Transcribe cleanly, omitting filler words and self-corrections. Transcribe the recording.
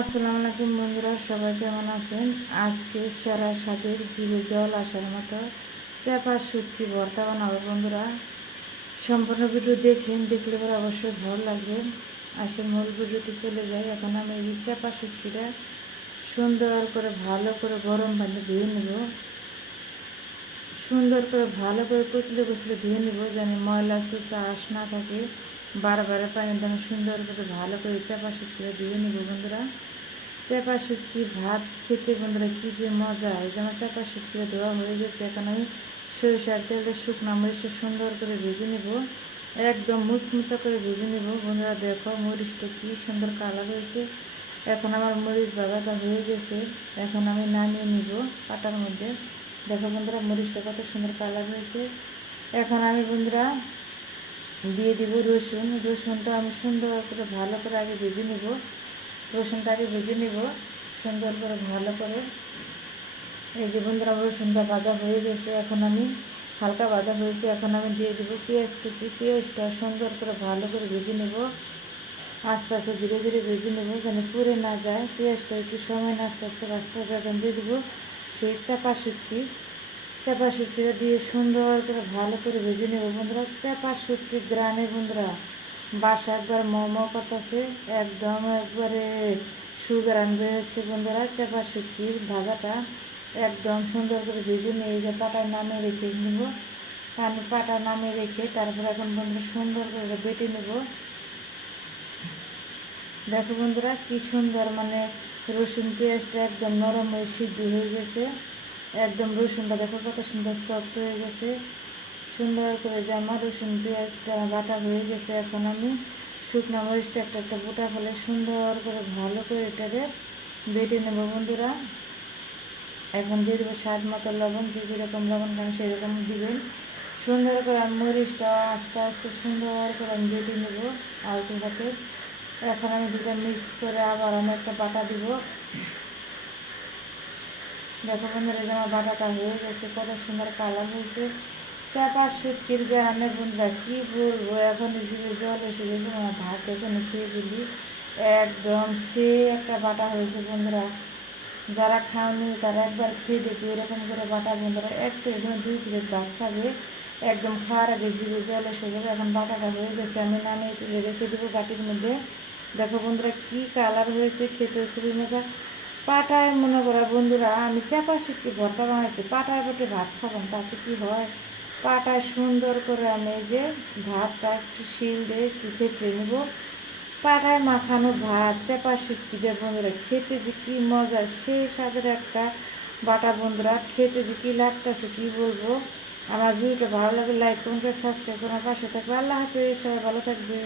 আসসালামু আলাইকুম বন্ধুরা, সবাই কেমন আছেন? আজকে সেরা স্বাদের জিভে জল আসার মতো চাপা শুটকি ভর্তা বানাবো বন্ধুরা। সম্পূর্ণ ভিডিও দেখলে পরে অবশ্যই ভালো লাগবে। আসে মূল ভিডিওতে চলে যাই। এখন আমি এই যে চাপা শুটকিটা সুন্দর করে ভালো করে গরম পানিতে ধুয়ে নেব। সুন্দর করে ভালো করে কুচলে ধুয়ে নেব, যেন ময়লা চোষা আঁশ না থাকে। বারবার পানিতে আমি সুন্দর করে ভালো করে চাপা শুটকিটা ধুয়ে নেব বন্ধুরা। চাপা শুটকি ভাত খেতে বন্ধুরা কী যে মজা! এই যে আমার চাপা শুটকিটা ধোয়া হয়ে গেছে। এখন আমি সরিষার তেলে শুকনো মরিচটা সুন্দর করে ভেজে নেব, একদম মুচমুচা করে ভেজে নেব বন্ধুরা। দেখো মরিচটা কী সুন্দর কালার হয়েছে। এখন আমার মরিচ ভাজাটা হয়ে গেছে, এখন আমি নামিয়ে নিব পাটার মধ্যে। দেখো বন্ধুরা মরিচটা কত সুন্দর কালার হয়েছে। এখন আমি বন্ধুরা দিয়ে দিব রসুনটা আমি সুন্দর করে ভালো করে আগে ভেজে নেব। রসুনটা আগে ভেজে নেব সুন্দর করে ভালো করে। এই যে বন্ধুরা রসুনটা ভাজা হয়ে গেছে, এখন আমি হালকা ভাজা হয়েছে, এখন আমি দিয়ে দেবো পেঁয়াজ কুচি। পেঁয়াজটা সুন্দর করে ভালো করে ভেজে নেব, আস্তে আস্তে ধীরে ধীরে ভেজে নেব যেন পুড়ে না যায়। পেঁয়াজটা একটু সময় না আস্তে আস্তে ভাজতে হবে। এখন দিয়ে দেবো সেই চাপা শুটকিটা দিয়ে সুন্দর করে ভালো করে ভেজে নেব বন্ধুরা। চাপা শুটকি গ্রানে বন্ধুরা বাসা একবার মোমো করতেছে, একদম একবারে সুগ্রান বেরোচ্ছে বন্ধুরা। চাপা শুটকির ভাজাটা একদম সুন্দর করে ভেজে নিয়ে এই যে পাটা নামিয়ে রেখে নেব। পাটা নামিয়ে রেখে তারপর এখন বন্ধুরা সুন্দর করে বেটে নেব। দেখো বন্ধুরা কি সুন্দর, মানে রসুন পেঁয়াজটা একদম নরম হয়ে সিদ্ধ হয়ে গেছে। একদম রসুনটা দেখো কত সুন্দর সফট হয়ে গেছে। সুন্দর করে যে আমার রসুন পেঁয়াজটা বাটা হয়ে গেছে। এখন আমি শুকনো মরিচটা একটা একটা বোটা ফেলে সুন্দর করে ভালো করে এটারে বেটে নেব বন্ধুরা। এখন দিয়ে দেবো স্বাদ মতো লবণ, যে যেরকম লবণ খান সেরকম দিবেন। সুন্দর করে আমি মরিচটা আস্তে আস্তে সুন্দর করে আমি বেটে নেব আলতো হাতে। এখন আমি দুটো মিক্স করে আবার আমি একটা বাটা দিব। দেখো বন্ধুরা যে আমার বাটাটা হয়ে গেছে, কত সুন্দর কালার হয়েছে। চাপা শুটকির গ্রানে বন্ধুরা কী বলবো, এখন জিভে জল এসে গেছে। আমার ভাত এখানে খেয়ে ফেলি, একদম সে একটা বাটা হয়েছে বন্ধুরা। যারা খাওনি তারা একবার খেয়ে দেখবে এরকম করে বাটা বন্ধুরা। এক প্লেট 2 প্লেট ভাত খাবে, একদম খাওয়ার আগে জিভে জল এসে যাবে। এখন বাটাটা হয়ে গেছে, আমি নামিয়ে তুলে রেখে দেবো বাটির মধ্যে। দেখো বন্ধুরা কী কালার হয়েছে, খেতে খুবই মজা। পাটায় মনে করা বন্ধুরা আমি চাপা শুটকি ভর্তা বানাইছি, পাটায় বটে ভাত খাবেন তাতে কি হয়। পাটায় সুন্দর করে আমি এই যে ভাতটা একটু শিল দিয়ে একটু থেতলে নেব। পাটায় মাখানো ভাত চাপা শুটকি দিয়ে বন্ধুরা খেতে যে কী মজা, সেই স্বাদের একটা বাটা বন্ধুরা। খেতে যে কী লাগতেছে কী বলবো। আমার ভিডিওটা ভালো লাগে লাইক কমেন্ট করে সাবস্ক্রাইব করে পাশে থাকবে। আল্লাহ হাফেজ, সবাই ভালো থাকবে।